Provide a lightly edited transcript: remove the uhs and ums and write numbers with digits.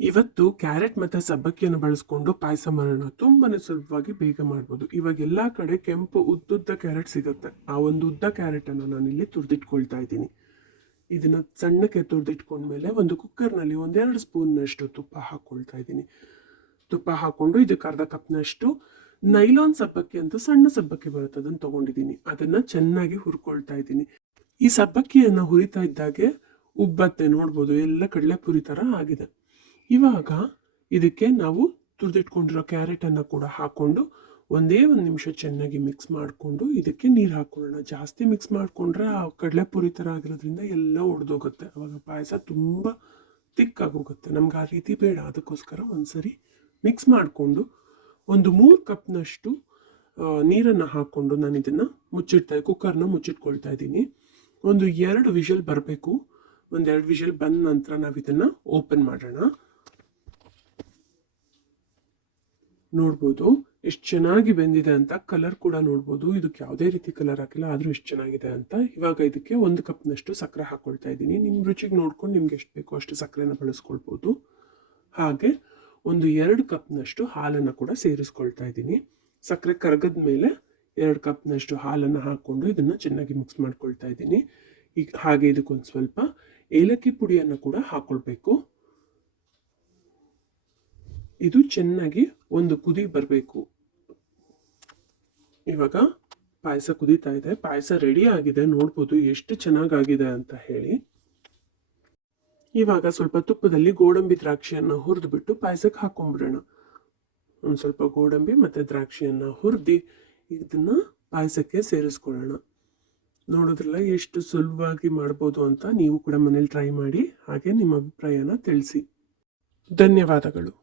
ಇವತ್ತು ಕ್ಯಾರೆಟ್ ಮತ್ತು ಸಬ್ಬಕ್ಕಿಯನ್ನು ಬಳಸ್ಕೊಂಡು ಪಾಯಸ ಮಾಡೋಣ. ತುಂಬಾನೇ ಸುಲಭವಾಗಿ ಬೇಗ ಮಾಡ್ಬೋದು. ಇವಾಗ ಎಲ್ಲ ಕಡೆ ಕೆಂಪು ಉದ್ದುದ್ದ ಕ್ಯಾರೆಟ್ ಸಿಗುತ್ತೆ. ಆ ಒಂದು ಉದ್ದ ಕ್ಯಾರೆಟನ್ನು ನಾನಿಲ್ಲಿ ತುರಿದಿಟ್ಕೊಳ್ತಾ ಇದ್ದೀನಿ. ಇದನ್ನು ಸಣ್ಣಕ್ಕೆ ತುರಿದಿಟ್ಕೊಂಡ್ಮೇಲೆ ಒಂದು ಕುಕ್ಕರ್ನಲ್ಲಿ 1-2 ಸ್ಪೂನ್ನಷ್ಟು ತುಪ್ಪ ಹಾಕ್ಕೊಳ್ತಾ ಇದ್ದೀನಿ. ತುಪ್ಪ ಹಾಕ್ಕೊಂಡು ಇದಕ್ಕೆ ಅರ್ಧ ಕಪ್ನಷ್ಟು ನೈಲಾನ್ ಸಬ್ಬಕ್ಕಿ ಅಂತ ಸಣ್ಣ ಸಬ್ಬಕ್ಕಿ ಬರುತ್ತೆ, ಅದನ್ನು ತೊಗೊಂಡಿದ್ದೀನಿ. ಅದನ್ನು ಚೆನ್ನಾಗಿ ಹುರ್ಕೊಳ್ತಾ ಇದ್ದೀನಿ. ಈ ಸಬ್ಬಕ್ಕಿಯನ್ನು ಹುರಿತಾ ಇದ್ದಾಗೆ ಉಬ್ಬತ್ತೆ, ನೋಡ್ಬೋದು, ಎಲ್ಲ ಕಡಲೆಪುರಿ ಥರ ಆಗಿದೆ. ಇವಾಗ ಇದಕ್ಕೆ ನಾವು ತುರಿದಿಟ್ಕೊಂಡಿರೋ ಕ್ಯಾರೆಟನ್ನು ಕೂಡ ಹಾಕ್ಕೊಂಡು ಒಂದೇ ಒಂದು ನಿಮಿಷ ಚೆನ್ನಾಗಿ ಮಿಕ್ಸ್ ಮಾಡಿಕೊಂಡು ಇದಕ್ಕೆ ನೀರು ಹಾಕ್ಕೊಳ್ಳೋಣ. ಜಾಸ್ತಿ ಮಿಕ್ಸ್ ಮಾಡಿಕೊಂಡ್ರೆ ಆ ಕಡಲೆಪುರಿ ಥರ ಆಗಿರೋದ್ರಿಂದ ಎಲ್ಲ ಒಡೆದೋಗುತ್ತೆ. ಅವಾಗ ಪಾಯಸ ತುಂಬ ತಿಕ್ಕಾಗೋಗುತ್ತೆ. ನಮ್ಗೆ ಆ ರೀತಿ ಬೇಡ. ಅದಕ್ಕೋಸ್ಕರ ಒಂದ್ಸರಿ ಮಿಕ್ಸ್ ಮಾಡಿಕೊಂಡು ಒಂದು 3 ಕಪ್ನಷ್ಟು ನೀರನ್ನು ಹಾಕ್ಕೊಂಡು ನಾನು ಇದನ್ನು ಕುಕ್ಕರ್ನ ಮುಚ್ಚಿಟ್ಕೊಳ್ತಾ ಇದ್ದೀನಿ. ಒಂದು 2 ವಿಷಲ್ ಬರಬೇಕು. 1-2 ವಿಷಲ್ ಬಂದ ನಂತರ ನಾವು ಇದನ್ನು ಓಪನ್ ಮಾಡೋಣ. ನೋಡ್ಬೋದು ಎಷ್ಟು ಚೆನ್ನಾಗಿ ಬೆಂದಿದೆ ಅಂತ. ಕಲರ್ ಕೂಡ ನೋಡ್ಬೋದು, ಇದಕ್ಕೆ ಯಾವುದೇ ರೀತಿ ಕಲರ್ ಹಾಕಿಲ್ಲ, ಆದರೂ ಎಷ್ಟು ಚೆನ್ನಾಗಿದೆ ಅಂತ. ಇವಾಗ ಇದಕ್ಕೆ 1 ಕಪ್ನಷ್ಟು ಸಕ್ಕರೆ ಹಾಕ್ಕೊಳ್ತಾ ಇದ್ದೀನಿ. ನಿಮ್ಮ ರುಚಿಗೆ ನೋಡ್ಕೊಂಡು ನಿಮ್ಗೆ ಎಷ್ಟು ಬೇಕೋ ಅಷ್ಟು ಸಕ್ಕರೆನ ಬಳಸ್ಕೊಳ್ಬೋದು. ಹಾಗೆ ಒಂದು 2 ಕಪ್ನಷ್ಟು ಹಾಲನ್ನು ಕೂಡ ಸೇರಿಸ್ಕೊಳ್ತಾ ಇದ್ದೀನಿ. ಸಕ್ಕರೆ ಕರಗದ ಮೇಲೆ 2 ಕಪ್ನಷ್ಟು ಹಾಲನ್ನು ಹಾಕ್ಕೊಂಡು ಇದನ್ನು ಚೆನ್ನಾಗಿ ಮಿಕ್ಸ್ ಮಾಡ್ಕೊಳ್ತಾ ಇದ್ದೀನಿ. ಈಗ ಹಾಗೆ ಇದಕ್ಕೊಂದು ಸ್ವಲ್ಪ ಏಲಕ್ಕಿ ಪುಡಿಯನ್ನು ಕೂಡ ಹಾಕ್ಕೊಳ್ಬೇಕು. ಇದು ಚೆನ್ನಾಗಿ ಒಂದು ಕುದಿ ಬರಬೇಕು. ಇವಾಗ ಪಾಯಸ ಕುದೀತಾ ಇದೆ. ಪಾಯಸ ರೆಡಿ ಆಗಿದೆ, ನೋಡ್ಬೋದು ಎಷ್ಟು ಚೆನ್ನಾಗಾಗಿದೆ ಅಂತ ಹೇಳಿ. ಇವಾಗ ಸ್ವಲ್ಪ ತುಪ್ಪದಲ್ಲಿ ಗೋಡಂಬಿ ದ್ರಾಕ್ಷಿಯನ್ನು ಹುರಿದ್ಬಿಟ್ಟು ಪಾಯಸಕ್ಕೆ ಹಾಕೊಂಡ್ಬಿಡೋಣ. ಒಂದು ಸ್ವಲ್ಪ ಗೋಡಂಬಿ ಮತ್ತು ದ್ರಾಕ್ಷಿಯನ್ನು ಹುರಿದು ಇದನ್ನು ಪಾಯಸಕ್ಕೆ ಸೇರಿಸ್ಕೊಳ್ಳೋಣ. ನೋಡೋದ್ರಲ್ಲ ಎಷ್ಟು ಸುಲಭವಾಗಿ ಮಾಡ್ಬೋದು ಅಂತ. ನೀವು ಕೂಡ ಮನೇಲಿ ಟ್ರೈ ಮಾಡಿ, ಹಾಗೆ ನಿಮ್ಮ ಅಭಿಪ್ರಾಯನ ತಿಳಿಸಿ. ಧನ್ಯವಾದಗಳು.